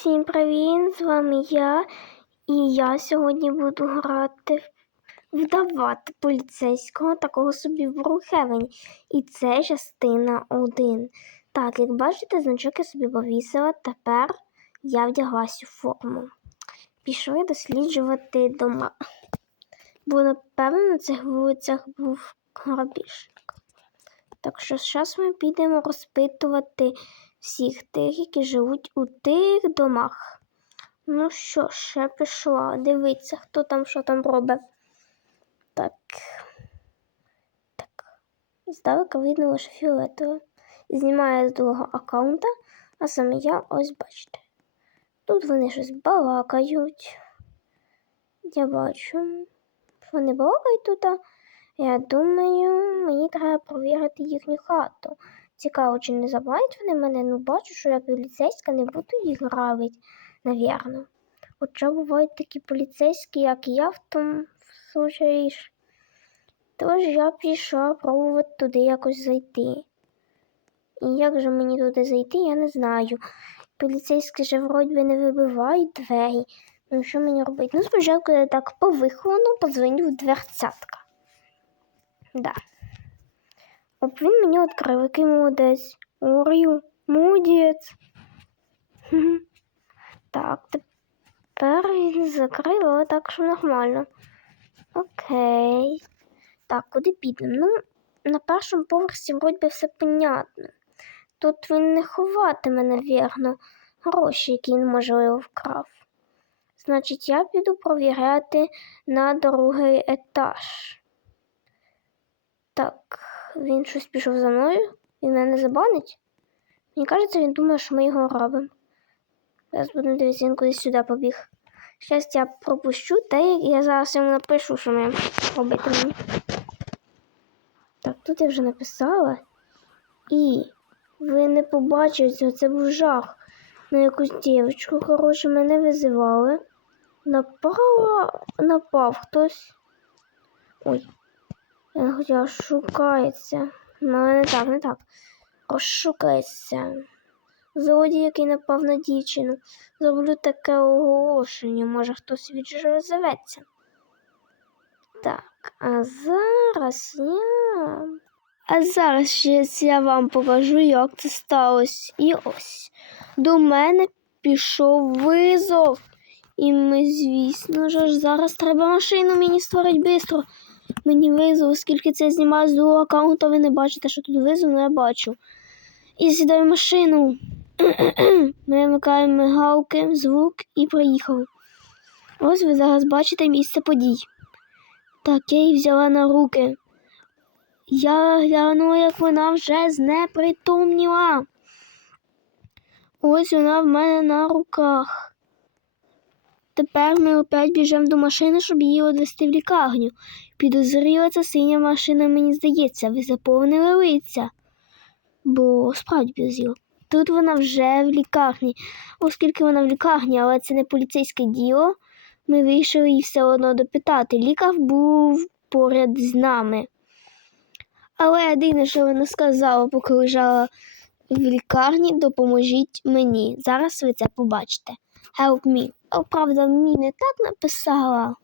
Всім привіт! З вами я. І я сьогодні буду грати вдавати поліцейського такого собі в Брухевені. І це частина 1. Так, як бачите, значок я собі повісила. Тепер я вдяглась у форму. Пішли досліджувати дома. Бо, напевно, на цих вулицях був грабіжник. Так що зараз ми підемо розпитувати всіх тих, які живуть у тих домах. Ну що ж, я пішла. Дивіться, хто там що там робить. Так. Так. Здалека видно лише фіолетове. Знімаю з другого аккаунта, а саме я ось бачите. Тут вони щось балакають. Я бачу. Вони балакають тут. Я думаю, мені треба провірити їхню хату. Цікаво, чи не забавлять вони мене, ну бачу, що я поліцейська, не буду їх гравити, навірно. Хоча бувають такі поліцейські, як я в тому случаї. Тож я пішла пробувати туди якось зайти. І як же мені туди зайти, я не знаю. Поліцейські же вроді би не вибивають двері. Ну що мені робити? Ну, спочатку я так по виховану подзвоню в дверцятка. Да. Оп, він мені відкрив, який молодець. Орю, молодець. Так, тепер він закрив, але так що нормально. Окей. Так, куди підемо? Ну, на першому поверсі вроді все понятно. Тут він не ховатиме, навірно, гроші, які він, можливо, вкрав. Значить, я піду провіряти на другий етаж. Так, він щось пішов за мною, він мене забанить. Мені кажеться, він думає, що ми його робимо. Зараз будемо дивитися, він кудись сюди побіг. Щас я пропущу, та я зараз йому напишу, що ми робити. Так, тут я вже написала. І ви не побачили цього, це був жах. На якусь дівчинку, коротше, мене визивали. Напала, напав хтось. Ой, хотіла шукається. Ну, не так, не так. Розшукається. Злодій, який напав на дівчину. Зроблю таке оголошення, може хтось відживеться. Так, а зараз я. А зараз я вам покажу, як це сталося. І ось до мене пішов визов. І ми, звісно ж, зараз треба машину мені створити швидко. Мені визов, оскільки це знімаю з другого аккаунта, ви не бачите, що тут визов, але я бачу. І сідаю в машину. Ми вмикаємо мигалки, звук і приїхали. Ось ви зараз бачите місце подій. Так, я її взяла на руки. Я глянула, як вона вже знепритомніла. Ось вона в мене на руках. Тепер ми опять біжимо до машини, щоб її відвести в лікарню. Підозріла ця синя машина, мені здається, ви заповнили лиця. Бо справді підозріла. Тут вона вже в лікарні. Оскільки вона в лікарні, але це не поліцейське діло, ми вирішили її все одно допитати. Лікар був поряд з нами. Але єдине, що вона сказала, поки лежала в лікарні, допоможіть мені. Зараз ви це побачите. Help me. О, правда, мені не так написала.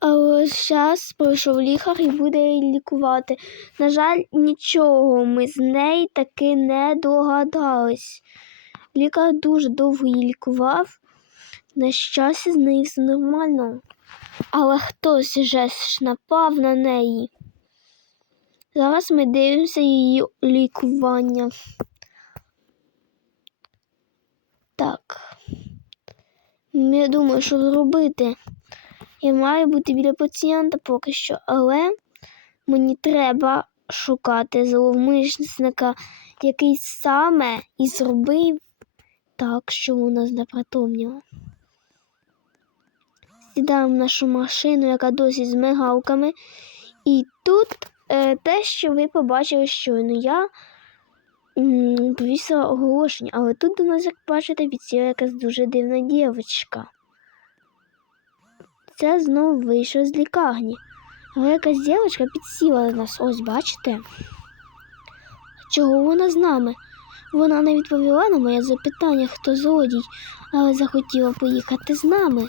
Але зараз пройшов лікар і буде її лікувати. На жаль, нічого ми з неї таки не догадались. Лікар дуже довго її лікував. На щастя, з нею все нормально. Але хтось вже ж напав на неї. Зараз ми дивимося її лікування. Так. Я думаю, що зробити. Я маю бути біля пацієнта поки що, але мені треба шукати зловмисника, який саме і зробив так, що вона знепритомніла. Сідаємо в нашу машину, яка досі з мигалками. І тут е, те, що ви побачили щойно, я повісила оголошення, але тут до нас, як бачите, підсіла якась дуже дивна дівчинка. Це знову вийшов з лікарні. Але якась дівчинка підсіла до нас, ось бачите? Чого вона з нами? Вона не відповіла на моє запитання, хто злодій, але захотіла поїхати з нами.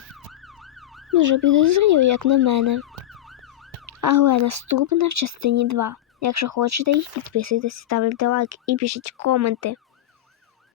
Дуже підозріло, як на мене. Але наступна в частині 2. Якщо хочете їх, підписуйтесь, ставте лайк і пишіть коменти.